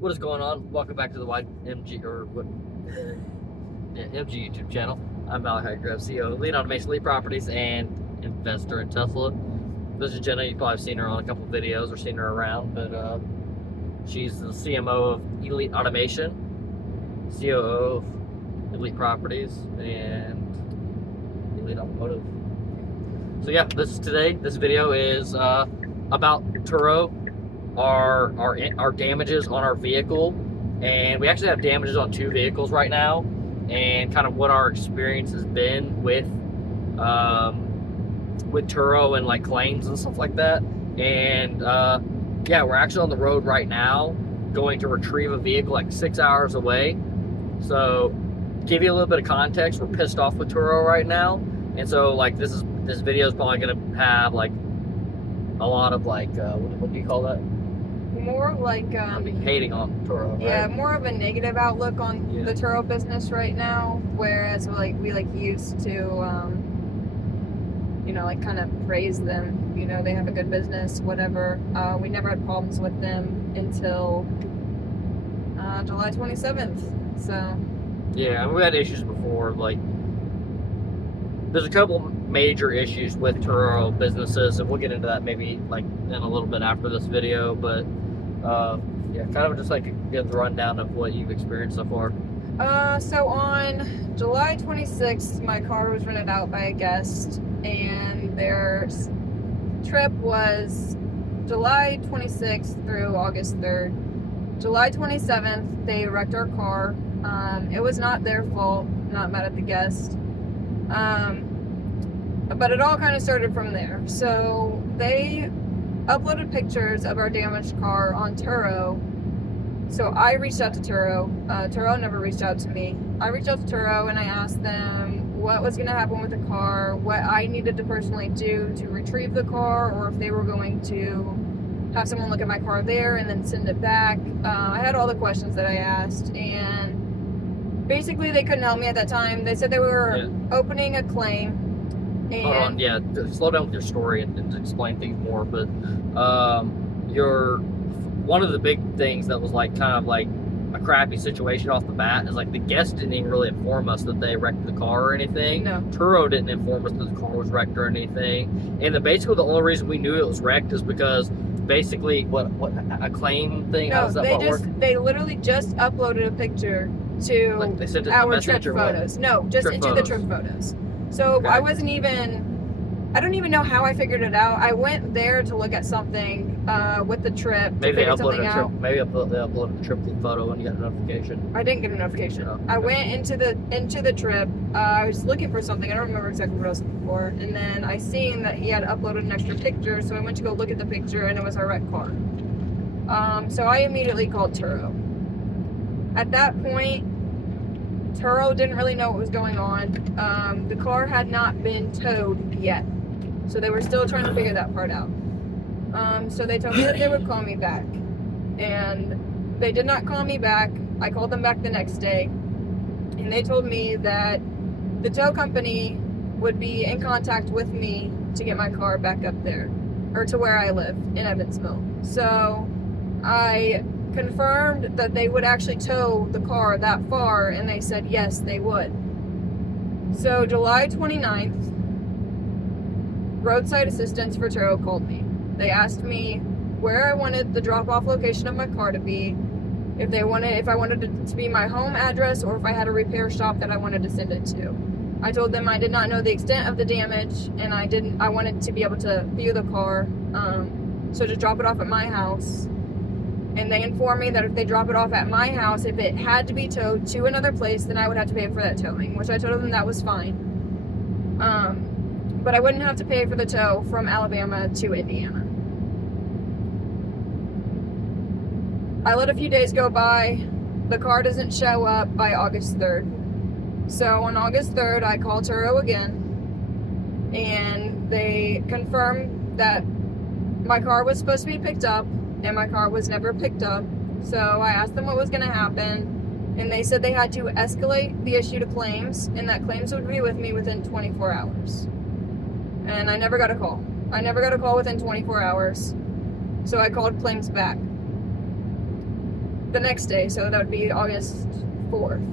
What is going on? Welcome back to the MG YouTube channel. I'm Malachi Grove, CEO of Lead Automation, Lead Properties, and investor in Tesla. This is Jenna. You've probably seen her on a couple of videos or seen her around, but she's the CMO of Elite Automation, COO of Elite Properties, and Elite Automotive. So yeah, this video is about Turo. Our damages on our vehicle, and we actually have damages on 2 vehicles right now, and kind of what our experience has been with Turo and like claims and stuff like that. And yeah, we're actually on the road right now going to retrieve a vehicle like 6 hours away. So give you a little bit of context, we're pissed off with Turo right now, and so like this video is probably gonna have like a lot of like what do you call that? More like I'll be hating on Turo, right? Yeah, more of a negative outlook on the Turo business right now, whereas we used to like kind of praise them. They have a good business, whatever. We never had problems with them until July 27th. So yeah, we had issues before. Like there's a couple major issues with Turo businesses, and we'll get into that maybe like in a little bit after this video, but yeah, kind of just like a good rundown of what you've experienced so far. So on July 26th, my car was rented out by a guest, and their trip was July 26th through August 3rd. July 27th, they wrecked our car. It was not their fault, not mad at the guest. But it all kind of started from there. So they uploaded pictures of our damaged car on Turo. So I reached out to Turo. Turo never reached out to me. I reached out to Turo and I asked them what was going to happen with the car, what I needed to personally do to retrieve the car, or if they were going to have someone look at my car there and then send it back. I had all the questions that I asked, and basically they couldn't help me at that time. They said they were opening a claim. And hold on, yeah, slow down with your story and explain things more, but one of the big things that was like kind of like a crappy situation off the bat is like the guest didn't even really inform us that they wrecked the car or anything. No. Turo didn't inform us that the car was wrecked or anything. And basically the only reason we knew it was wrecked is because basically what a claim thing. No, how does that work? They literally just uploaded a picture to like they sent it our trip photos. No, just trip into photos. the trip photos. So Okay. I don't even know how I figured it out. I went there to look at something with the trip. Maybe they uploaded a trip. Maybe they uploaded a trip photo and you got a notification. I didn't get a notification. Oh, okay. I went into the trip. I was looking for something. I don't remember exactly what I was looking for. And then I seen that he had uploaded an extra picture, so I went to go look at the picture, and it was our wrecked car. So I immediately called Turo. At that point, Turo didn't really know what was going on. The car had not been towed yet, so they were still trying to figure that part out. So they told me that they would call me back, and they did not call me back. I called them back the next day, and they told me that the tow company would be in contact with me to get my car back up there, or to where I live in Evansville. So I confirmed that they would actually tow the car that far, and they said yes, they would. So July 29th, roadside assistance for Turo called me. They asked me where I wanted the drop-off location of my car to be, if I wanted it to be my home address, or if I had a repair shop that I wanted to send it to. I told them I did not know the extent of the damage, and I wanted to be able to view the car, so to drop it off at my house. And they informed me that if they drop it off at my house, if it had to be towed to another place, then I would have to pay for that towing, which I told them that was fine. But I wouldn't have to pay for the tow from Alabama to Indiana. I let a few days go by. The car doesn't show up by August 3rd. So on August 3rd, I called Turo again, and they confirmed that my car was supposed to be picked up, and my car was never picked up. So I asked them what was going to happen, and they said they had to escalate the issue to claims, and that claims would be with me within 24 hours. And I never got a call. I never got a call within 24 hours. So I called claims back. the next day, so that would be August 4th.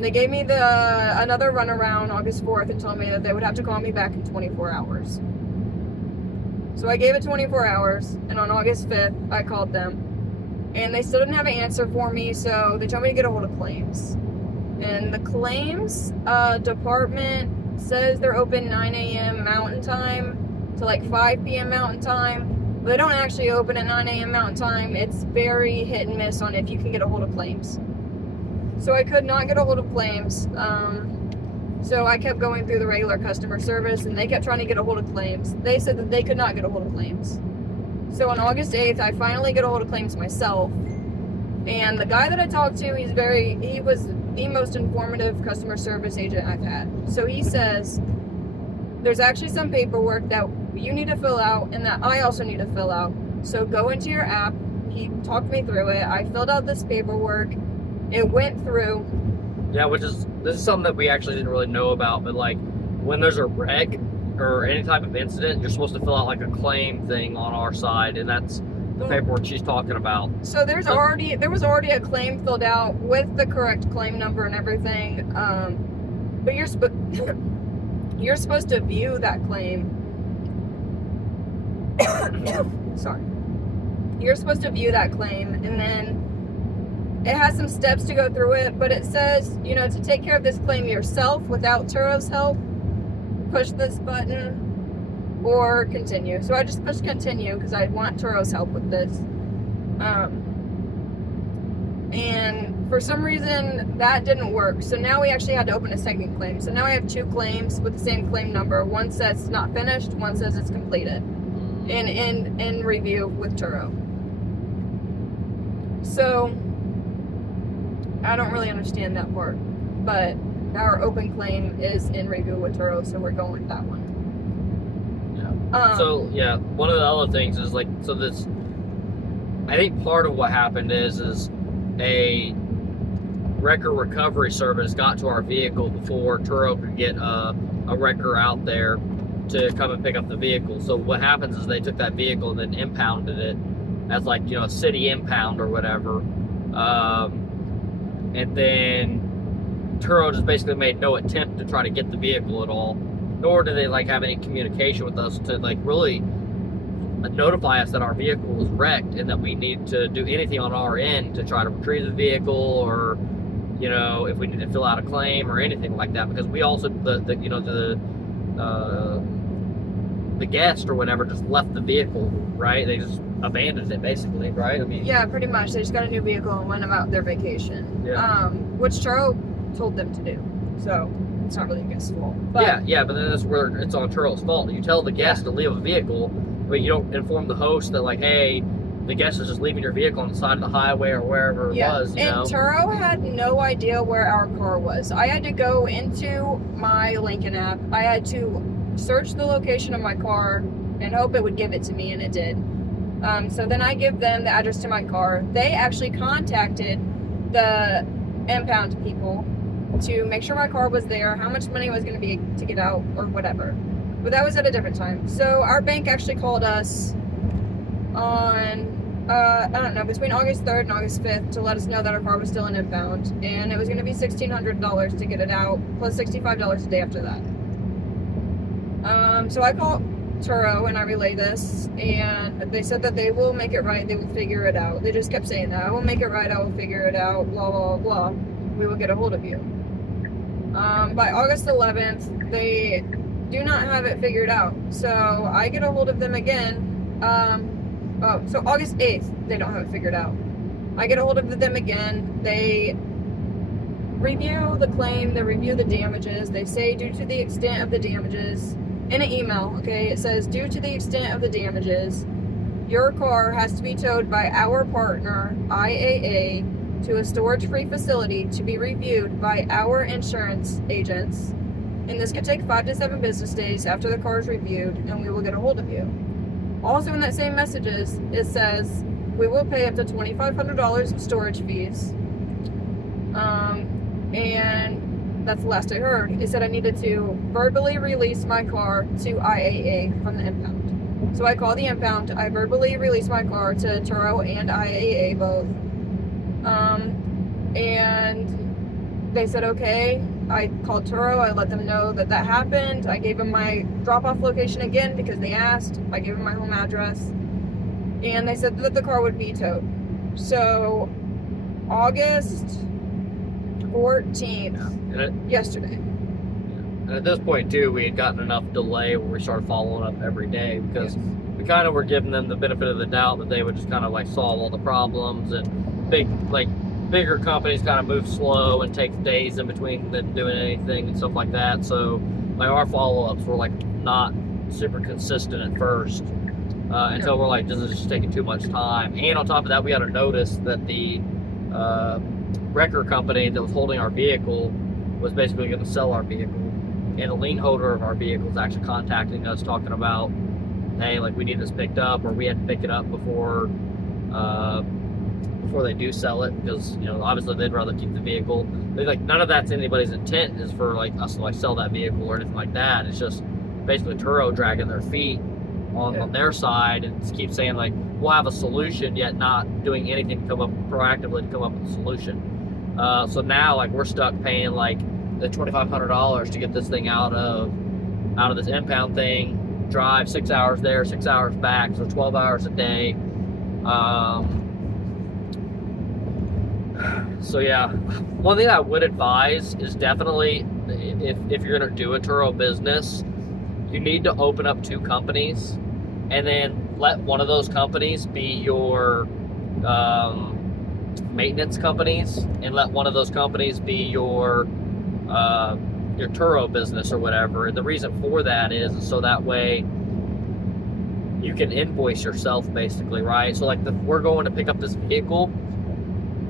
They gave me another runaround August 4th and told me that they would have to call me back in 24 hours. So I gave it 24 hours, and on August 5th, I called them. And they still didn't have an answer for me, so they told me to get a hold of claims. And the claims department says they're open 9 a.m. Mountain Time to like 5 p.m. Mountain Time. But they don't actually open at 9 a.m. Mountain Time. It's very hit and miss on if you can get a hold of claims. So I could not get a hold of claims. So I kept going through the regular customer service, and they kept trying to get a hold of claims. They said that they could not get a hold of claims. So on August 8th, I finally get a hold of claims myself. And the guy that I talked to, he was the most informative customer service agent I've had. So he says, there's actually some paperwork that you need to fill out and that I also need to fill out. So go into your app. He talked me through it. I filled out this paperwork. It went through. Yeah, this is something that we actually didn't really know about, but like when there's a wreck or any type of incident, you're supposed to fill out like a claim thing on our side, and that's the paperwork she's talking about. So there was already a claim filled out with the correct claim number and everything. But you're supposed to view that claim. Sorry. You're supposed to view that claim, and then it has some steps to go through it, but it says, to take care of this claim yourself without Turo's help, push this button or continue. So I just pushed continue because I want Turo's help with this. And for some reason that didn't work. So now we actually had to open a second claim. So now I have 2 claims with the same claim number. One says it's not finished, one says it's completed. In review with Turo. So I don't really understand that part, but our open claim is in review with Turo, so we're going with that one. Yeah. One of the other things is I think part of what happened is a wrecker recovery service got to our vehicle before Turo could get a wrecker out there to come and pick up the vehicle. So what happens is they took that vehicle and then impounded it as a city impound or whatever. And then Turo just basically made no attempt to try to get the vehicle at all, nor did they have any communication with us to really notify us that our vehicle was wrecked and that we need to do anything on our end to try to retrieve the vehicle, or if we need to fill out a claim or anything like that, because we also the guest or whatever just left the vehicle, right? They just abandoned it basically, right? I mean, yeah, pretty much. They just got a new vehicle and went about their vacation. Yeah. Which Turo told them to do. So it's not really a guest's fault. But yeah, but then that's where it's on Turo's fault. You tell the guest to leave a vehicle, but you don't inform the host that hey, the guest is just leaving your vehicle on the side of the highway or wherever it was. And Turo had no idea where our car was. I had to go into my Lincoln app. I had to search the location of my car and hope it would give it to me, and it did. So then I give them the address to my car. They actually contacted the impound people to make sure my car was there, how much money was going to be to get out or whatever. But that was at a different time. So our bank actually called us on I don't know, between August 3rd and August 5th to let us know that our car was still in impound, and it was going to be $1,600 to get it out, plus $65 a day after that. So I called Turo and I relay this, and they said that they will make it right, they will figure it out. They just kept saying that, I will make it right, I will figure it out, blah, blah, blah. We will get a hold of you. By August 11th, they do not have it figured out. So I get a hold of them again. So August 8th, they don't have it figured out. I get a hold of them again. They review the claim, they review the damages. They say due to the extent of the damages, in an email, okay, it says due to the extent of the damages, your car has to be towed by our partner, IAA, to a storage-free facility to be reviewed by our insurance agents. And this could take 5 to 7 business days after the car is reviewed, and we will get a hold of you. Also in that same messages, it says we will pay up to $2,500 of storage fees. And that's the last I heard. It said I needed to verbally release my car to IAA from the impound. So I call the impound, I verbally release my car to Turo and IAA both, And they said, okay. I called Turo. I let them know that happened. I gave them my drop-off location again because they asked. I gave them my home address. And they said that the car would be towed. So, August 14th, yesterday. And at this point, too, we had gotten enough delay where we started following up every day because we kind of were giving them the benefit of the doubt that they would just kind of like solve all the problems, and bigger companies kind of move slow and takes days in between them doing anything and stuff like that. So like our follow-ups were like not super consistent at first until we're like, this is just taking too much time. And on top of that, we had a notice that the wrecker company that was holding our vehicle was basically going to sell our vehicle, and the lien holder of our vehicle is actually contacting us talking about, hey, like we need this picked up, or we had to pick it up before they do sell it, because obviously they'd rather keep the vehicle. They like none of that's anybody's intent is for like us to like sell that vehicle or anything like that. It's just basically Turo dragging their feet on their side and keep saying like we'll have a solution, yet not doing anything to come up proactively to come up with a solution. So now like we're stuck paying like the $2,500 to get this thing out of this impound thing, drive 6 hours there, 6 hours back, so 12 hours a day. So yeah, one thing I would advise is definitely if you're gonna do a Turo business, you need to open up 2 companies, and then let one of those companies be your maintenance companies, and let one of those companies be your Turo business or whatever. And the reason for that is so that way you can invoice yourself, basically, right? So like we're going to pick up this vehicle.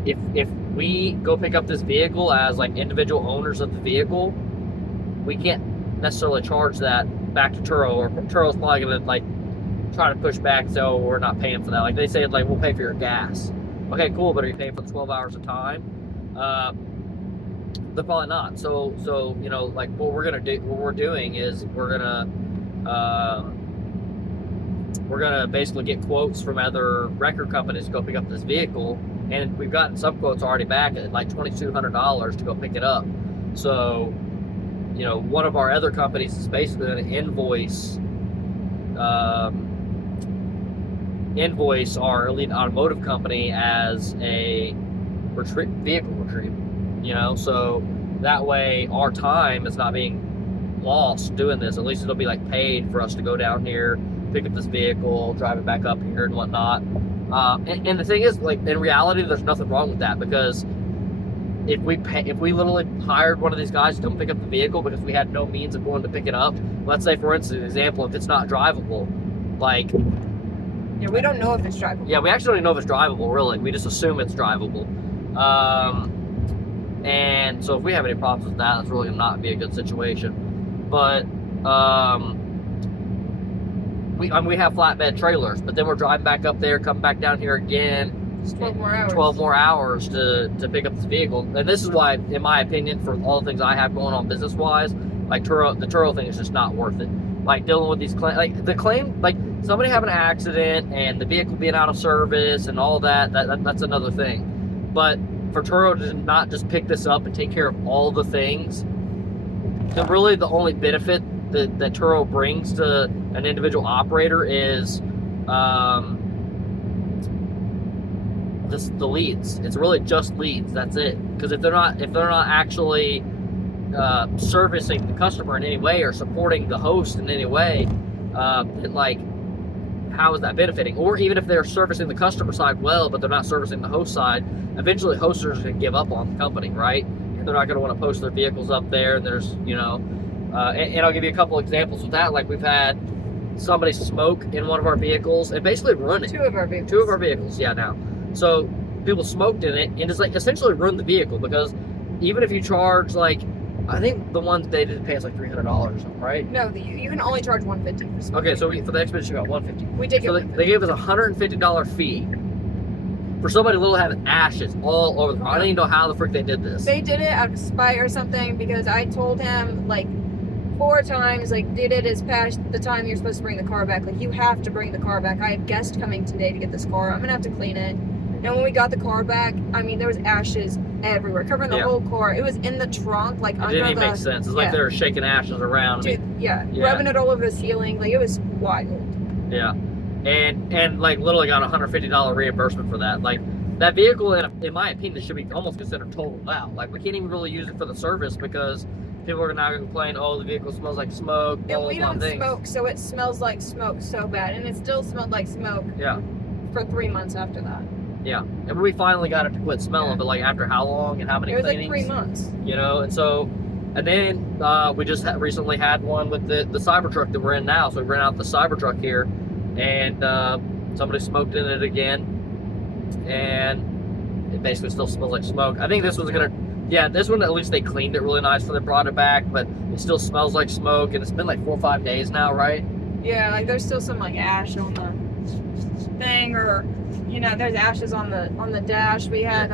If we go pick up this vehicle as like individual owners of the vehicle, we can't necessarily charge that back to Turo, or Turo's probably gonna like try to push back, so we're not paying for that. Like they say, like we'll pay for your gas. Okay, cool, but are you paying for the 12 hours of time? They're probably not. So like what we're doing is we're gonna basically get quotes from other wrecker companies to go pick up this vehicle, and we've gotten some quotes already back at like $2,200 to go pick it up. So one of our other companies is basically going to invoice our Elite Automotive company as a vehicle retrieval. So that way our time is not being lost doing this. At least it'll be like paid for us to go down here, pick up this vehicle, drive it back up here and whatnot. And the thing is, like, in reality, there's nothing wrong with that, because if we literally hired one of these guys to come pick up the vehicle because we had no means of going to pick it up, let's say, for instance, an example, if it's not drivable, like... Yeah, we don't know if it's drivable. Yeah, we actually don't even know if it's drivable, really. We just assume it's drivable. And so if we have any problems with that, that's really going to not be a good situation. But, we have flatbed trailers, but then we're driving back up there, coming back down here again. It's 12 more hours. 12 more hours to pick up this vehicle. And this is why, in my opinion, for all the things I have going on business-wise, like the Turo thing is just not worth it. Like dealing with these claims, like somebody having an accident and the vehicle being out of service and all that's another thing. But for Turo to not just pick this up and take care of all the things, then really the only benefit that Turo brings to an individual operator is the leads. It's really just leads. That's it. Because if they're not actually servicing the customer in any way or supporting the host in any way, then like how is that benefiting? Or even if they're servicing the customer side well, but they're not servicing the host side, eventually hosters are going to give up on the company, right? They're not going to want to post their vehicles up there. And there's and I'll give you a couple examples with that. Like we've had somebody smoke in one of our vehicles and basically ruin it. 2 of our vehicles. 2 of our vehicles, yeah, now. So people smoked in it and just like essentially ruined the vehicle, because even if you charge like, I think the ones they did pay us like $300 or something, right? No, you can only charge $150 for smoking. Okay, so for the expedition we got $150. We did get So they gave us a $150 fee for somebody literally having ashes all over the car. I don't even know how the frick they did this. They did it out of spite or something, because I told him like 4 times, like, dude, it is past the time you're supposed to bring the car back. Like, you have to bring the car back. I have guests coming today to get this car. I'm gonna have to clean it. And when we got the car back, I mean, there was ashes everywhere, covering the whole car. It was in the trunk, like It under didn't the. even make sense. It's like they were shaking ashes around. Dude, rubbing it all over the ceiling. Like, it was wild. Yeah, and like literally got a $150 reimbursement for that. Like, that vehicle, in my opinion, should be almost considered totaled out. Like, we can't even really use it for the service because people are now going to complain, oh, the vehicle smells like smoke. And we don't smoke, so it smells like smoke so bad. And it still smelled like smoke. Yeah. For 3 months after that. Yeah, and we finally got it to quit smelling, but like after how long and how many cleanings? It was like 3 months. You know, and so, and then we just recently had one with the Cybertruck that we're in now. So we ran out the Cybertruck here, and somebody smoked in it again, and it basically still smells like smoke. I think this was gonna, this one at least they cleaned it really nice before they brought it back, but it still smells like smoke, and it's been like 4 or 5 days now, right? Yeah, like there's still some like ash on the thing, or there's ashes on the dash. We had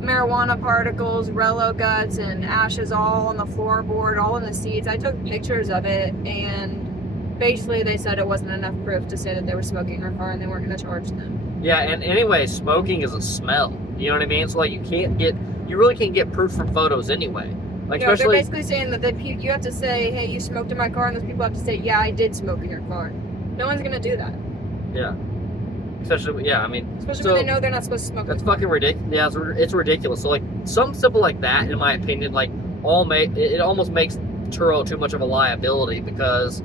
marijuana particles, Rello guts, and ashes all on the floorboard, all in the seats. I took pictures of it, and basically they said it wasn't enough proof to say that they were smoking in their car and they weren't going to charge them. Yeah, and anyway, smoking is a smell. You know what I mean? So like you really can't get proof from photos anyway. Like, they're basically saying that you have to say, hey, you smoked in my car, and those people have to say, yeah, I did smoke in your car. No one's going to do that. Yeah. Especially when they know they're not supposed to smoke. That's fucking ridiculous. Yeah, it's ridiculous. So like something simple like that, in my opinion, like it almost makes Turo too much of a liability because,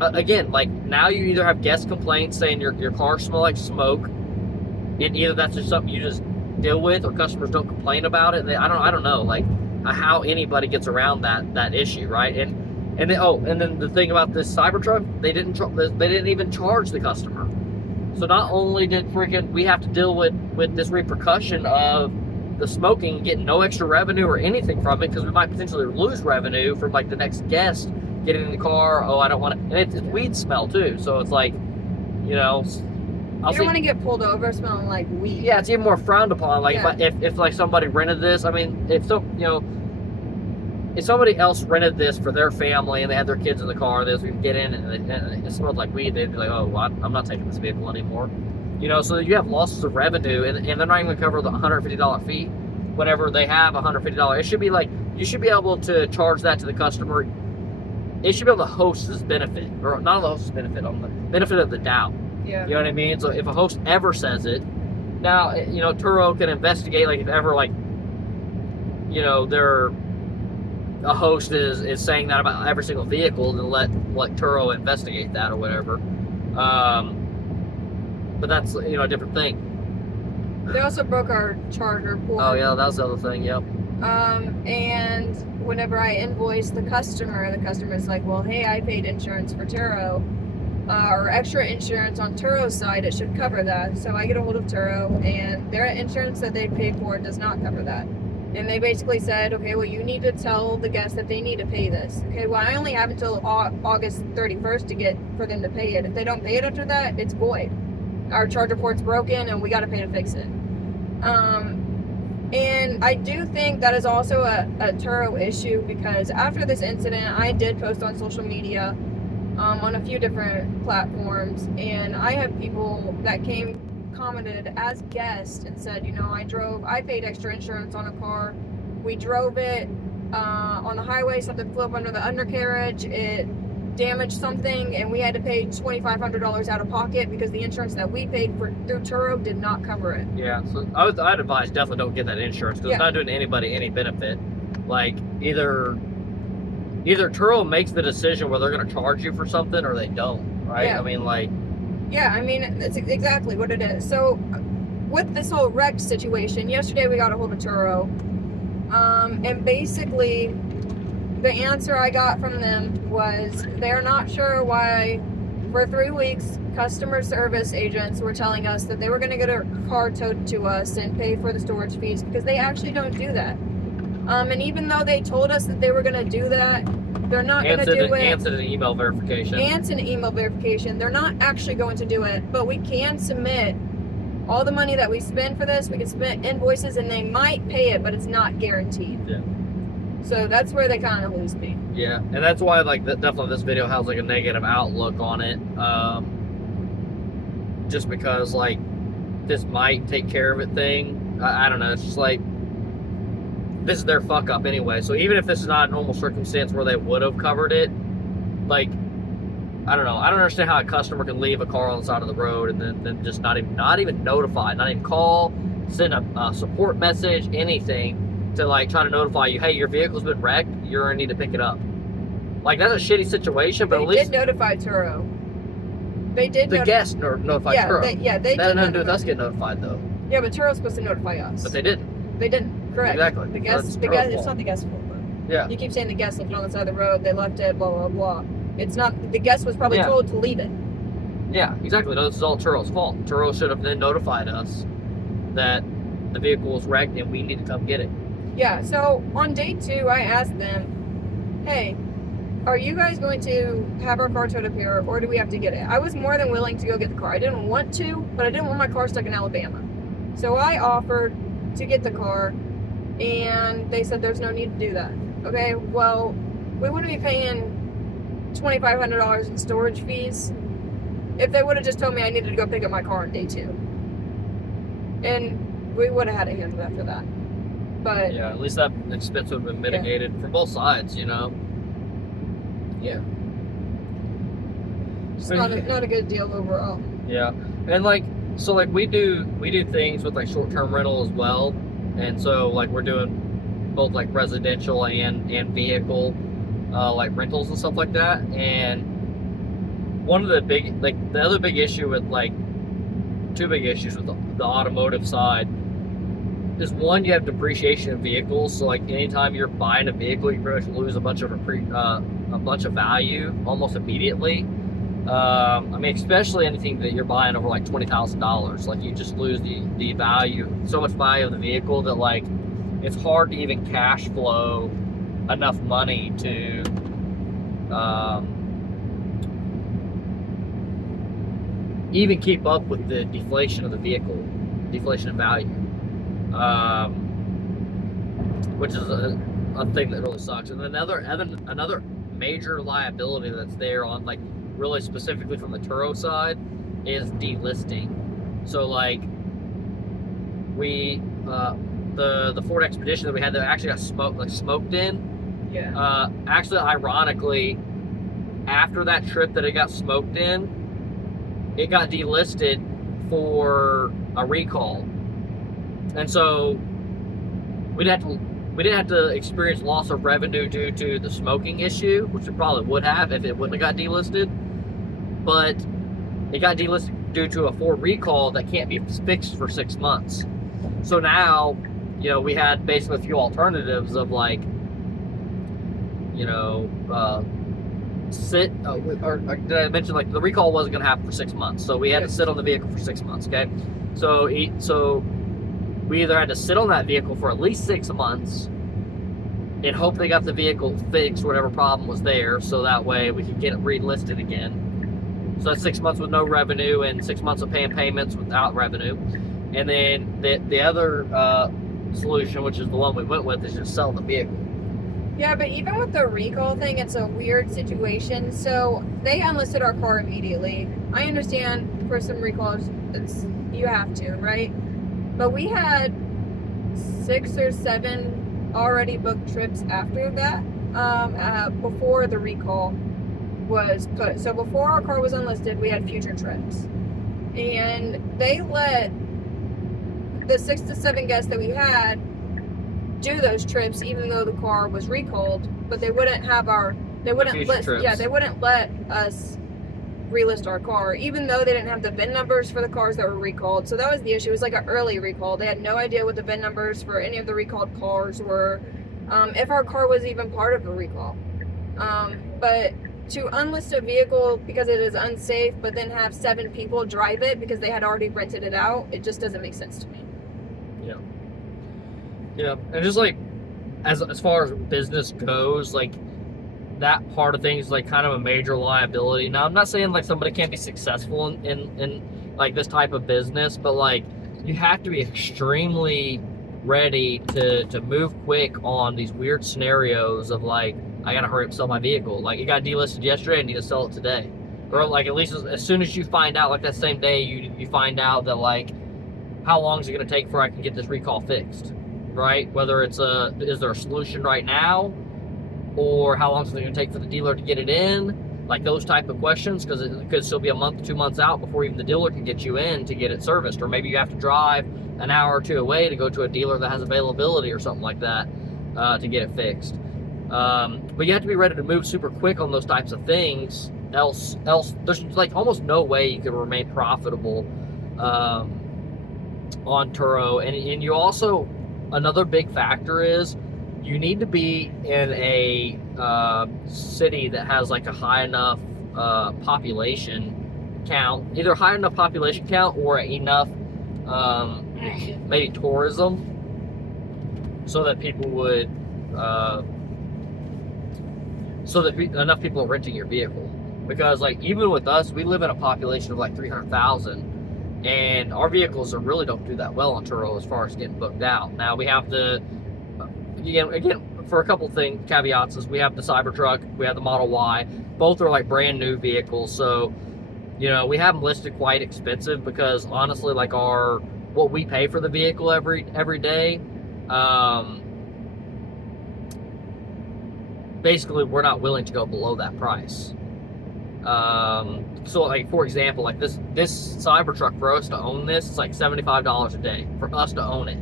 again, like now you either have guest complaints saying your car smells like smoke, and either that's just something you just deal with, or customers don't complain about it. I don't know like how anybody gets around that issue, right? And then the thing about this Cybertruck, they didn't even charge the customer. So not only did we have to deal with this repercussion of the smoking, getting no extra revenue or anything from it, because we might potentially lose revenue from like the next guest getting in the car. Oh, I don't want to, and it's weed smell too. So it's like, you don't want to get pulled over smelling like weed. Yeah, it's even more frowned upon. Like if like somebody rented this, I mean, if somebody else rented this for their family and they had their kids in the car, they would get in and it smelled like weed, they'd be like, oh, well, I'm not taking this vehicle anymore. So you have losses of revenue, and they're not even going to cover the $150 fee whenever they have $150. It should be like, you should be able to charge that to the customer. It should be on the host's benefit, or not on the host's benefit, on the benefit of the doubt. Yeah. You know what I mean? So if a host ever says it, now, Turo can investigate, like if ever like, a host is saying that about every single vehicle, then let Turo investigate that or whatever. But that's a different thing. They also broke our charger port. Oh yeah, that was the other thing. Yep. And whenever I invoiced the customer's like, well, hey, I paid insurance for Turo, or extra insurance on Turo's side. It should cover that. So I get a hold of Turo, and their insurance that they paid for does not cover that. And they basically said, okay, well, you need to tell the guests that they need to pay this. Okay, well, I only have until August 31st for them to pay it. If they don't pay it after that, it's void. Our charger port's broken, and we got to pay to fix it. And I do think that is also a Turo issue, because after this incident, I did post on social media on a few different platforms, and I have people that commented as guests and said, I paid extra insurance on a car. We drove it on the highway, something flew up under the undercarriage, it damaged something, and we had to pay $2,500 out of pocket because the insurance that we paid for through Turo did not cover it. Yeah, so I'd advise definitely don't get that insurance, because it's not doing anybody any benefit. Like either Turo makes the decision where they're going to charge you for something, or they don't, right? Yeah. I mean, like. Yeah, I mean, that's exactly what it is. So, with this whole wrecked situation, yesterday we got a hold of Turo, and basically, the answer I got from them was they're not sure why, for 3 weeks, customer service agents were telling us that they were going to get a car towed to us and pay for the storage fees, because they actually don't do that. And even though they told us that they were going to do that, they're not going to do it. And send an email verification. They're not actually going to do it, but we can submit all the money that we spend for this. We can submit invoices, and they might pay it, but it's not guaranteed. Yeah. So that's where they kind of lose me. Yeah, and that's why definitely this video has like a negative outlook on it. Just because this might take care of it thing. I don't know. It's just like, this is their fuck up anyway. So even if this is not a normal circumstance where they would have covered it, like, I don't know. I don't understand how a customer can leave a car on the side of the road and then just not even notify, not even call, send a support message, anything to like try to notify you, hey, your vehicle's been wrecked, you're gonna need to pick it up. Like, that's a shitty situation, but They at least did notify Turo. They did. the guest notified Turo. They that did. had nothing to do with us getting notified though. Yeah, but Turo's supposed to notify us. But they didn't. They didn't. Correct. Exactly. The guest. That's The Turo's guest. fault. It's not the guest's fault. Yeah. You keep saying the guest left it on the side of the road. They left it. Blah blah blah. It's not. The guest was probably told to leave it. Yeah, exactly. No, this is all Turo's fault. Turo should have then notified us that the vehicle was wrecked and we need to come get it. Yeah. So on day 2, I asked them, "Hey, are you guys going to have our car towed up here, or do we have to get it?" I was more than willing to go get the car. I didn't want to, but I didn't want my car stuck in Alabama. So I offered to get the car, and they said there's no need to do that. Okay, well, we wouldn't be paying $2,500 in storage fees if they would have just told me I needed to go pick up my car on day 2. And we would have had it handled after that. But yeah, at least that expense would have been mitigated from both sides, you know? yeah. It's not a good deal overall. Yeah. And like, so like we do things with like short-term rental as well. And so like we're doing both like residential and vehicle like rentals and stuff like that. And one of the big, like the other big issue with like, 2 big issues with the automotive side is, one, you have depreciation of vehicles. So like anytime you're buying a vehicle, you pretty much lose a bunch of value almost immediately. I mean, especially anything that you're buying over like $20,000, like you just lose the value, so much value of the vehicle that like it's hard to even cash flow enough money to even keep up with the deflation of the vehicle, deflation of value, which is a thing that really sucks. And another major liability that's there on like really specifically from the Turo side is delisting. So like we the Ford Expedition that we had that actually got smoked in. Yeah. Actually, ironically, after that trip that it got smoked in, it got delisted for a recall, and so we didn't have to experience loss of revenue due to the smoking issue, which it probably would have if it wouldn't have got delisted. But it got delisted due to a Ford recall that can't be fixed for 6 months. So now, you know, we had basically a few alternatives of like, you know, or did I mention like the recall wasn't going to happen for 6 months, so we had to sit on the vehicle for 6 months. Okay, so we either had to sit on that vehicle for at least 6 months and hope they got the vehicle fixed, whatever problem was there, so that way we could get it relisted again. So that's 6 months with no revenue and 6 months of paying payments without revenue. And then the other solution, which is the one we went with, is just sell the vehicle. Yeah, but even with the recall thing, it's a weird situation. So they unlisted our car immediately. I understand for some recalls, you have to, right? But we had 6 or 7 already booked trips after that, before the recall was put. So before our car was unlisted, we had future trips. And they let the 6 to 7 guests that we had do those trips even though the car was recalled, but they wouldn't let us relist our car, even though they didn't have the VIN numbers for the cars that were recalled. So that was the issue. It was like an early recall. They had no idea what the VIN numbers for any of the recalled cars were, if our car was even part of the recall. But to unlist a vehicle because it is unsafe, but then have 7 people drive it because they had already rented it out, it just doesn't make sense to me. Yeah. Yeah, and just like as far as business goes, like that part of things is like kind of a major liability. Now, I'm not saying like somebody can't be successful in like this type of business, but like you have to be extremely ready to move quick on these weird scenarios of like, I gotta hurry up and sell my vehicle. Like it got delisted yesterday, I need to sell it today. Or like at least as soon as you find out, like that same day you find out that like how long is it going to take before I can get this recall fixed, right? Whether is there a solution right now, or how long is it going to take for the dealer to get it in? Like those type of questions, because it could still be a month, 2 months out before even the dealer can get you in to get it serviced, or maybe you have to drive an hour or two away to go to a dealer that has availability or something like that to get it fixed. But you have to be ready to move super quick on those types of things. Else there's like almost no way you can remain profitable on Turo. And you also, another big factor is you need to be in a city that has like a high enough population count, either high enough population count or enough maybe tourism, so that people would enough people are renting your vehicle. Because like even with us, we live in a population of like 300,000, and our vehicles really don't do that well on Turo as far as getting booked out. Now we have to again for a couple things, caveats, is we have the Cybertruck, we have the Model Y. Both are like brand new vehicles, so we have them listed quite expensive, because honestly, like what we pay for the vehicle every day, basically we're not willing to go below that price. So like for example, like this Cybertruck, for us to own this, it's like $75 a day for us to own it.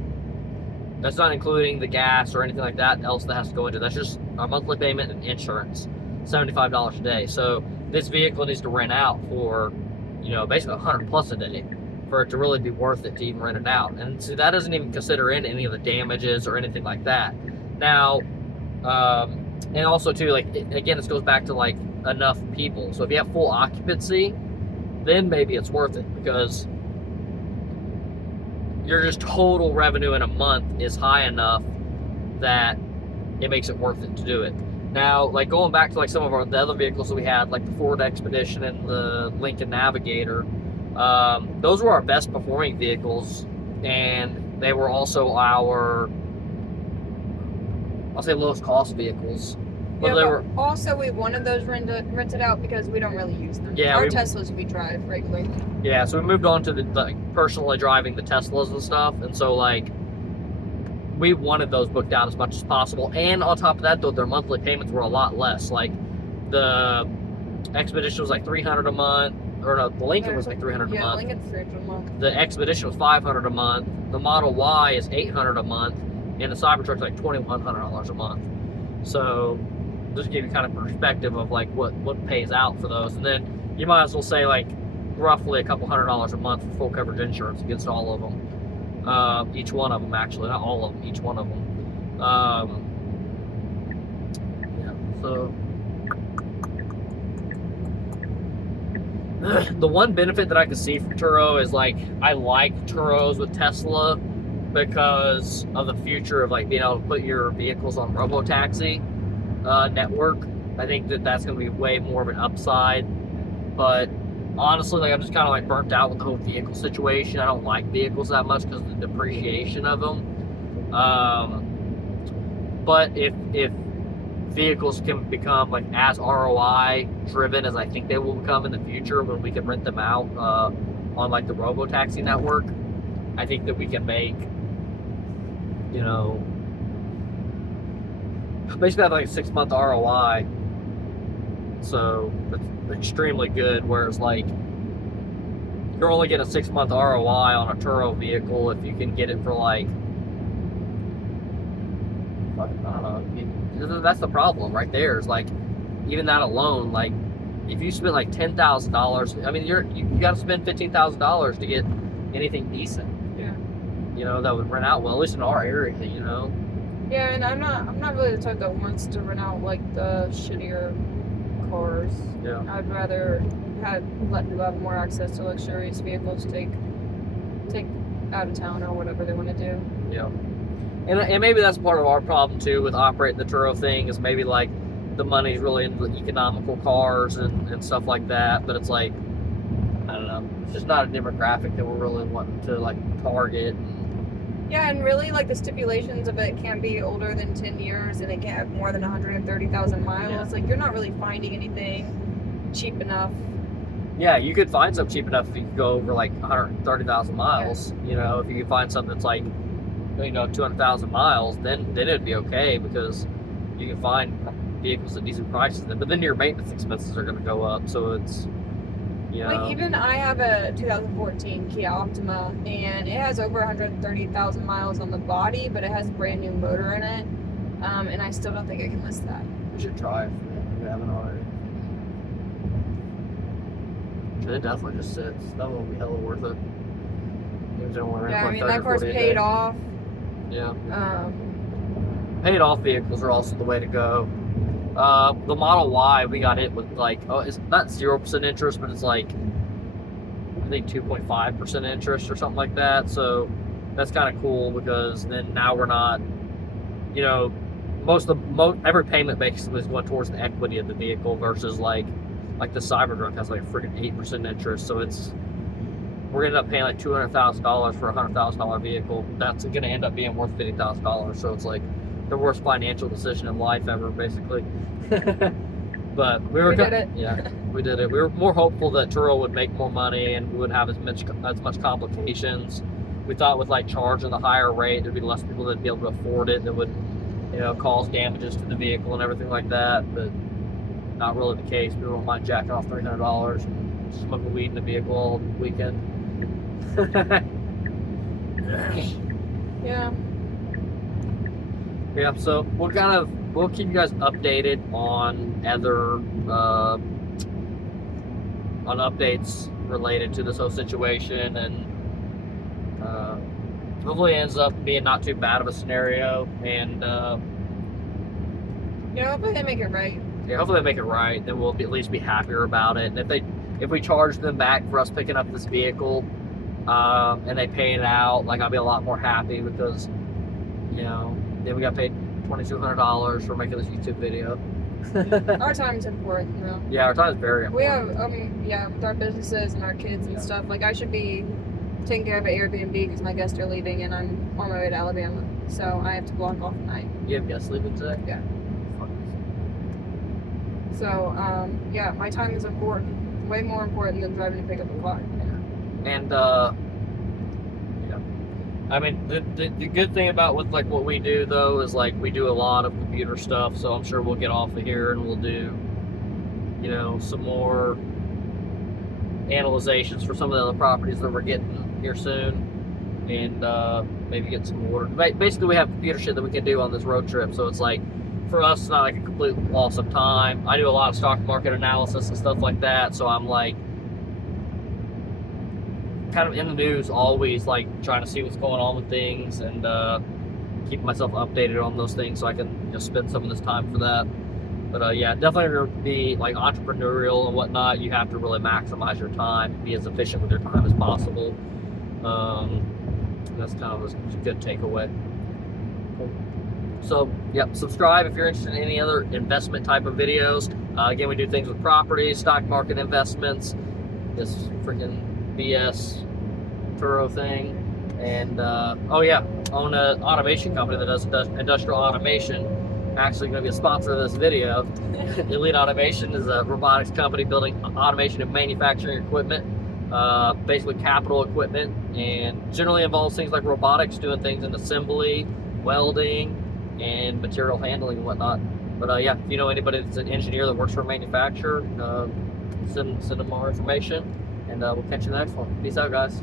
That's not including the gas or anything like that else that has to go into it. That's just our monthly payment and insurance, $75 a day. So this vehicle needs to rent out for basically 100 plus a day for it to really be worth it to even rent it out. And so that doesn't even consider in any of the damages or anything like that. Now and also too, like again, this goes back to like enough people. So if you have full occupancy, then maybe it's worth it, because your just total revenue in a month is high enough that it makes it worth it to do it. Now, like going back to like some of the other vehicles that we had, like the Ford Expedition and the Lincoln Navigator, those were our best performing vehicles, and they were also our, I'll say, lowest cost vehicles. But also we wanted those rented out because we don't really use them. Yeah, our Teslas we drive regularly. Yeah, so we moved on to the personally driving the Teslas and stuff, and so like we wanted those booked out as much as possible. And on top of that, though, their monthly payments were a lot less. Like the Expedition was like $300 a month, or no, the Lincoln was like $300 a month. Yeah, Lincoln's $300 a month. The Expedition was $500 a month. The Model Y is $800 a month, and the Cybertruck's like $2,100 a month. So just give you kind of perspective of like what pays out for those. And then you might as well say like roughly a couple $100 a month for full coverage insurance against all of them. Each one of them, actually, not all of them, each one of them. Yeah, so the one benefit that I can see from Turo is like I like Turos with Tesla because of the future of like being able to put your vehicles on robotaxi network. I think that's going to be way more of an upside. But honestly, like I'm just kind of like burnt out with the whole vehicle situation. I don't like vehicles that much because of the depreciation of them. But if vehicles can become like as ROI driven as I think they will become in the future, when we can rent them out on like the robotaxi network, I think that we can make, basically have like a 6-month ROI. So it's extremely good. Whereas like you're only getting a 6-month ROI on a Turo vehicle if you can get it for like, I don't know. That's the problem right there. Is like even that alone, like if you spend like $10,000, I mean you got to spend $15,000 to get anything decent. Yeah. That would rent out well, at least in our area. Yeah, and I'm not really the type that wants to rent out like the shittier cars. Yeah. I'd rather let people have more access to luxurious vehicles to take out of town or whatever they want to do. Yeah. And maybe that's part of our problem too with operating the Turo thing, is maybe like the money's really into the economical cars and stuff like that, but it's like, I don't know, it's just not a demographic that we're really wanting to like target. Yeah, and really like the stipulations of it can't be older than 10 years and it can't have more than 130,000 miles. Yeah. Like you're not really finding anything cheap enough Yeah, you could find something cheap enough if you could go over like 130,000 miles. You know, if you could find something that's like, 200,000 miles, then it'd be okay because you can find vehicles at decent prices. But then your maintenance expenses are going to go up. So it's, Like even I have a 2014 Kia Optima, and it has over 130,000 miles on the body, but it has a brand new motor in it, and I still don't think I can list that. You should try it if you haven't already. It definitely just sits. That will be hella worth it. Yeah, I mean that part's paid off. Yeah. Paid off vehicles are also the way to go. The Model Y, we got hit with like, it's not 0% interest, but it's like, I think 2.5% interest or something like that. So that's kind of cool because then now we're not, every payment basically is going towards the equity of the vehicle versus like the Cybertruck has like freaking 8% interest. So we're gonna end up paying like $200,000 for a $100,000 vehicle. That's gonna end up being worth $50,000. So it's like the worst financial decision in life ever, basically. But we did it. Yeah, we did it. We were more hopeful that Turo would make more money and we wouldn't have as much complications. We thought with like charging the higher rate, there'd be less people that'd be able to afford it that would, cause damages to the vehicle and everything like that. But not really the case. People don't mind jacking off $300 and smoking weed in the vehicle all weekend. Yeah. Yeah, so we'll keep you guys updated on other on updates related to this whole situation, and hopefully it ends up being not too bad of a scenario, and hopefully they make it right. Yeah, hopefully they make it right. Then we'll at least be happier about it. And if we charge them back for us picking up this vehicle, and they pay it out, like I'll be a lot more happy because, then we got paid $2,200 for making this YouTube video. Our time's important, though. Yeah, our time is very important. We have, with our businesses and our kids and stuff. Like I should be taking care of an Airbnb because my guests are leaving and I'm on my way to Alabama, so I have to block off the night. You have guests leaving today? Yeah. So, my time is important. Way more important than driving to pick up a car. And, I mean, the good thing about what we do, though, is, we do a lot of computer stuff, so I'm sure we'll get off of here and we'll do, some more analyzations for some of the other properties that we're getting here soon. And, maybe get some more. Basically, we have computer shit that we can do on this road trip, so it's for us, it's not like a complete loss of time. I do a lot of stock market analysis and stuff like that, so I'm kind of in the news always, trying to see what's going on with things and keep myself updated on those things so I can just spend some of this time for that. But yeah, definitely to be entrepreneurial and whatnot, you have to really maximize your time, be as efficient with your time as possible. That's kind of a good takeaway. So, yep, subscribe if you're interested in any other investment type of videos. Again, we do things with properties, stock market investments, this freaking BS Turo thing. And, own an automation company that does industrial automation. Actually going to be a sponsor of this video. Elite Automation is a robotics company building automation and manufacturing equipment, basically capital equipment, and generally involves things like robotics, doing things in assembly, welding, and material handling and whatnot. But if you know anybody that's an engineer that works for a manufacturer, send them more information, and we'll catch you in the next one. Peace out, guys.